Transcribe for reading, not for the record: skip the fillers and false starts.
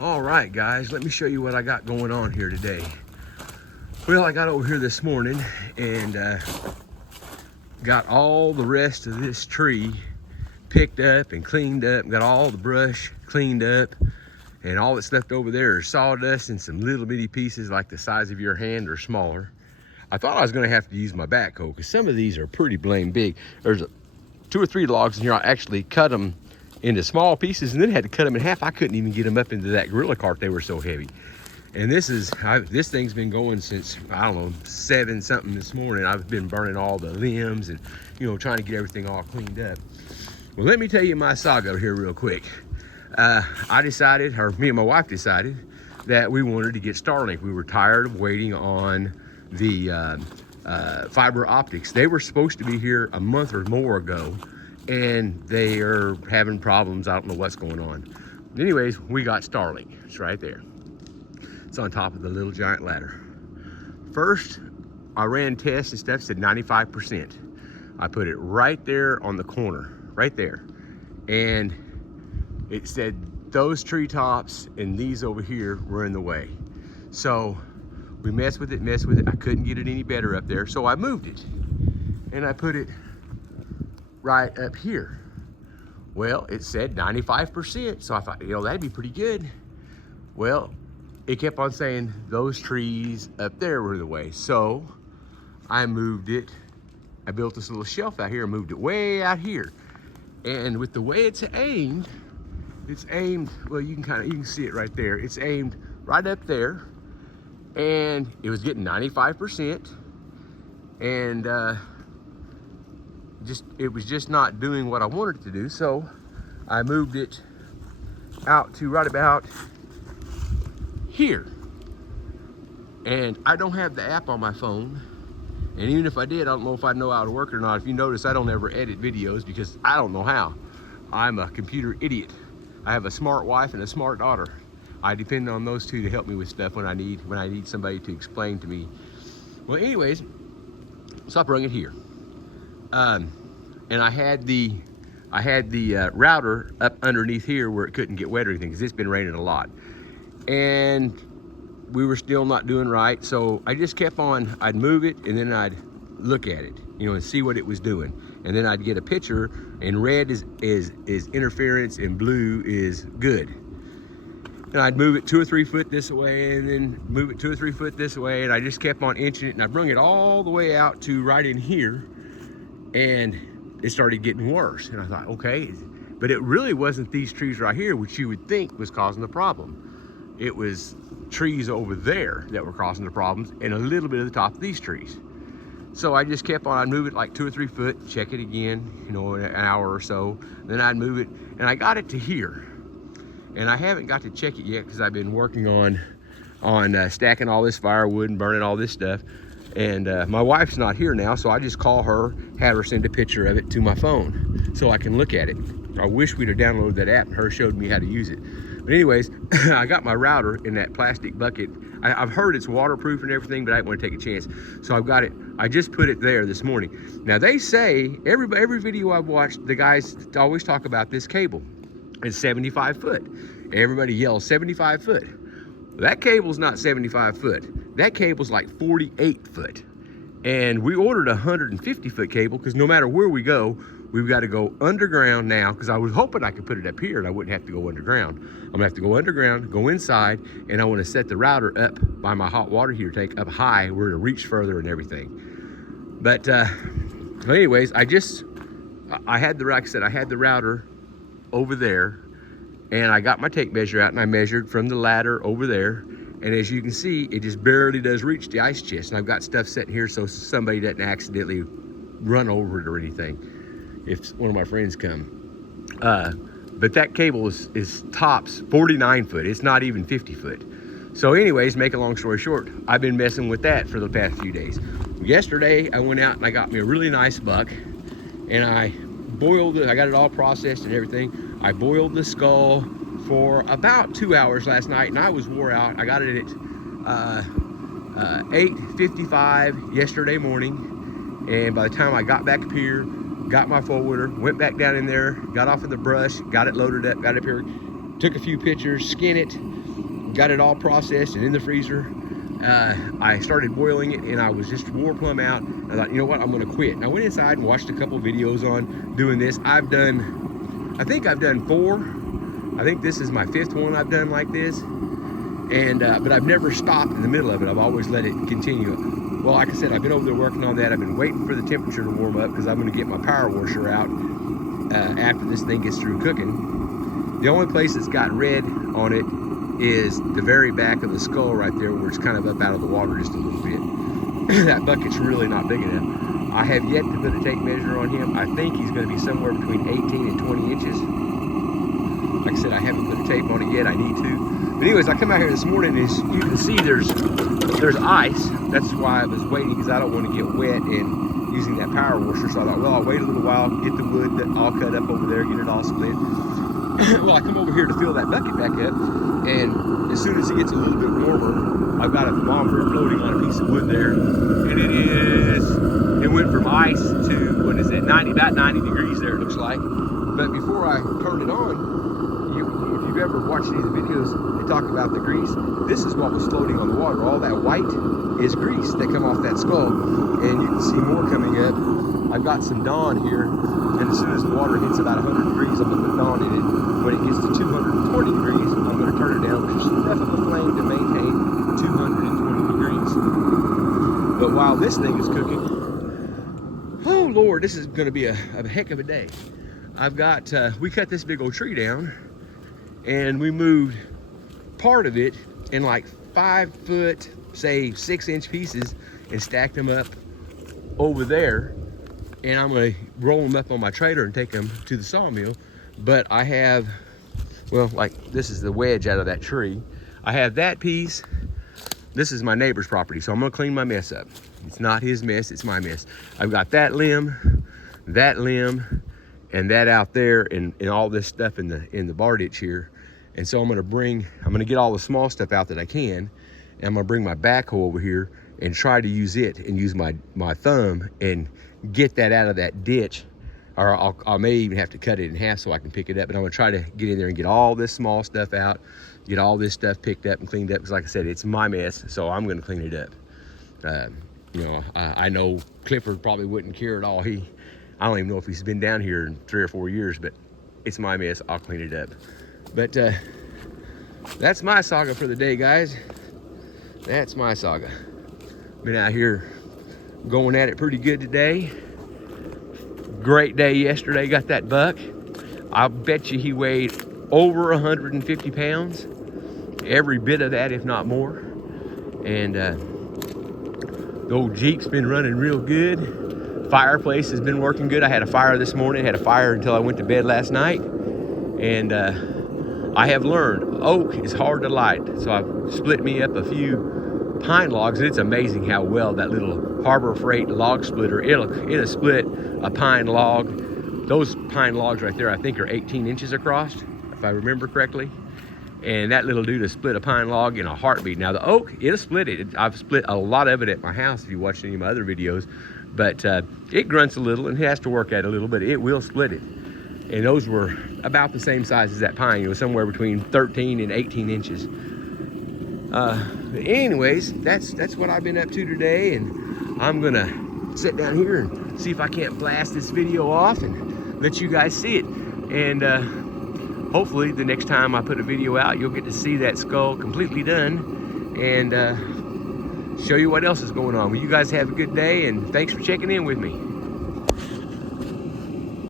All right, guys, let me show you what I got going on here today. Well, I got over here this morning and got all the rest of this tree picked up and cleaned up, got all the brush cleaned up, and all that's left over there is sawdust and some little bitty pieces like the size of your hand or smaller. I thought I was gonna have to use my backhoe because some of these are pretty blame big. There's 2 or 3 logs in here. I actually cut them into small pieces and then had to cut them in half. I couldn't even get them up into that gorilla cart. They were so heavy. And this thing's been going since, I don't know, 7 something this morning. I've been burning all the limbs and, trying to get everything all cleaned up. Well, let me tell you my saga here real quick. I decided, or me and my wife decided, that we wanted to get Starlink. We were tired of waiting on the fiber optics. They were supposed to be here a month or more ago, and they are having problems. I don't know what's going on. Anyways, we got Starlink. It's right there. It's on top of the little giant ladder. First, I ran tests and stuff, said 95%. I put it right there on the corner, right there. And it said those treetops and these over here were in the way. So we messed with it. I couldn't get it any better up there. So I moved it and I put it right up here. Well, it said 95%. So I thought, that'd be pretty good. Well, it kept on saying those trees up there were the way. So I moved it. I built this little shelf out here and moved it way out here. And with the way it's aimed, well, you can see it right there. It's aimed right up there. And it was getting 95%. And it was just not doing what I wanted it to do. So I moved it out to right about here. And I don't have the app on my phone. And even if I did, I don't know if I'd know how to work it or not. If you notice, I don't ever edit videos because I don't know how. I'm a computer idiot. I have a smart wife and a smart daughter. I depend on those two to help me with stuff when I need somebody to explain to me. Well, anyways, so I bring it here. And I had the router up underneath here where it couldn't get wet or anything because it's been raining a lot. And we were still not doing right. So I just kept on, I'd move it and then I'd look at it, and see what it was doing. And then I'd get a picture, and red is interference and blue is good. And I'd move it 2 or 3 foot this way and then move it 2 or 3 foot this way. And I just kept on inching it, and I brung it all the way out to right in here, and it started getting worse. And I thought, okay, but it really wasn't these trees right here, which you would think was causing the problem. It was trees over there that were causing the problems, and a little bit of the top of these trees. So I just kept on, I'd move it like 2 or 3 foot, check it again, in an hour or so. Then I'd move it, and I got it to here. And I haven't got to check it yet because I've been working on stacking all this firewood and burning all this stuff. And my wife's not here now, so I just call her, have her send a picture of it to my phone so I can look at it. I wish we'd have downloaded that app and her showed me how to use it. But anyways, I got my router in that plastic bucket. I've heard it's waterproof and everything, but I didn't want to take a chance. So I've got it, I just put it there this morning. Now they say, every video I've watched, the guys always talk about this cable. It's 75 foot. Everybody yells 75 foot. That cable's not 75 foot. That cable's like 48 foot. And we ordered a 150 foot cable because no matter where we go, we've got to go underground now, because I was hoping I could put it up here and I wouldn't have to go underground. I'm gonna have to go underground, go inside, and I want to set the router up by my hot water heater tank up high where it'll reach further and everything. But anyways, I had the router over there, and I got my tape measure out and I measured from the ladder over there. And as you can see, it just barely does reach the ice chest. And I've got stuff sitting here so somebody doesn't accidentally run over it or anything if one of my friends come. But that cable is tops 49 foot. It's not even 50 foot. So anyways, make a long story short, I've been messing with that for the past few days. Yesterday, I went out and I got me a really nice buck, and I boiled it. I got it all processed and everything. I boiled the skull for about 2 hours last night, and I was wore out. I got it at 8:55 yesterday morning, and by the time I got back up here, got my four-wheeler, went back down in there, got off of the brush, got it loaded up, got up here, took a few pictures, skinned it, got it all processed and in the freezer. I started boiling it and I was just wore plumb out. I thought, you know what, I'm gonna quit. And I went inside and watched a couple videos on doing this. I think I've done 4. I think this is my 5th one I've done like this. And but I've never stopped in the middle of it. I've always let it continue. Well, like I said, I've been over there working on that. I've been waiting for the temperature to warm up because I'm gonna get my power washer out after this thing gets through cooking. The only place that's got red on it is the very back of the skull right there, where it's kind of up out of the water just a little bit. That bucket's really not big enough. I have yet to put a tape measure on him. I think he's going to be somewhere between 18 and 20 inches. Like I said, I haven't put a tape on it yet. I need to. But anyways, I come out here this morning, and as you can see, there's ice. That's why I was waiting, because I don't want to get wet and using that power washer. So I thought, well, I'll wait a little while, get the wood all cut up over there, get it all split. Well, I come over here to fill that bucket back up, and as soon as it gets a little bit warmer, I've got a thermometer floating on a piece of wood there, and it went from ice to, what is it, about 90 degrees there, it looks like. But before I turn it on, if you've ever watched these videos, they talk about the grease. This is what was floating on the water. All that white is grease that come off that skull, and you can see more coming up. I've got some Dawn here, and as soon as the water hits about 100 degrees, I'm going to put Dawn in it. When it gets to 220 degrees, I'm going to turn it down just enough of a flame to maintain 220 degrees. But while this thing is cooking, oh Lord, this is going to be a heck of a day. I've got, we cut this big old tree down, and we moved part of it in like 5 foot, say 6-inch pieces, and stacked them up over there. And I'm going to roll them up on my trailer and take them to the sawmill. But I have, well, like this is the wedge out of that tree. I have that piece. This is my neighbor's property, so I'm going to clean my mess up. It's not his mess, it's my mess. I've got that limb, and that out there, and all this stuff in the bar ditch here. And so I'm going to get all the small stuff out that I can, and I'm going to bring my backhoe over here and try to use it and use my thumb and get that out of that ditch, or I may even have to cut it in half so I can pick it up. But I'm gonna try to get in there and get all this small stuff out, get all this stuff picked up and cleaned up, because like I said, it's my mess, so I'm gonna clean it up. You know, I know Clifford probably wouldn't care at all. I don't even know if he's been down here in 3 or 4 years, but it's my mess, I'll clean it up. But that's my saga for the day, guys. That's my saga. Been out here going at it pretty good today. Great day yesterday, got that buck. I bet you he weighed over 150 pounds. Every bit of that, if not more. And the old Jeep's been running real good. Fireplace has been working good. I had a fire this morning, had a fire until I went to bed last night. And I have learned oak is hard to light. So I've split me up a few pine logs, and it's amazing how well that little Harbor Freight log splitter, it'll split a pine log. Those pine logs right there, I think, are 18 inches across, if I remember correctly. And that little dude will split a pine log in a heartbeat. Now the oak, it'll split it. I've split a lot of it at my house if you watched any of my other videos, but it grunts a little and it has to work at it a little, but it will split it. And those were about the same size as that pine. It was somewhere between 13 and 18 inches. But anyways, that's what I've been up to today, and I'm gonna sit down here and see if I can't blast this video off and let you guys see it. And hopefully the next time I put a video out, you'll get to see that skull completely done and show you what else is going on. Well, you guys have a good day, and thanks for checking in with me.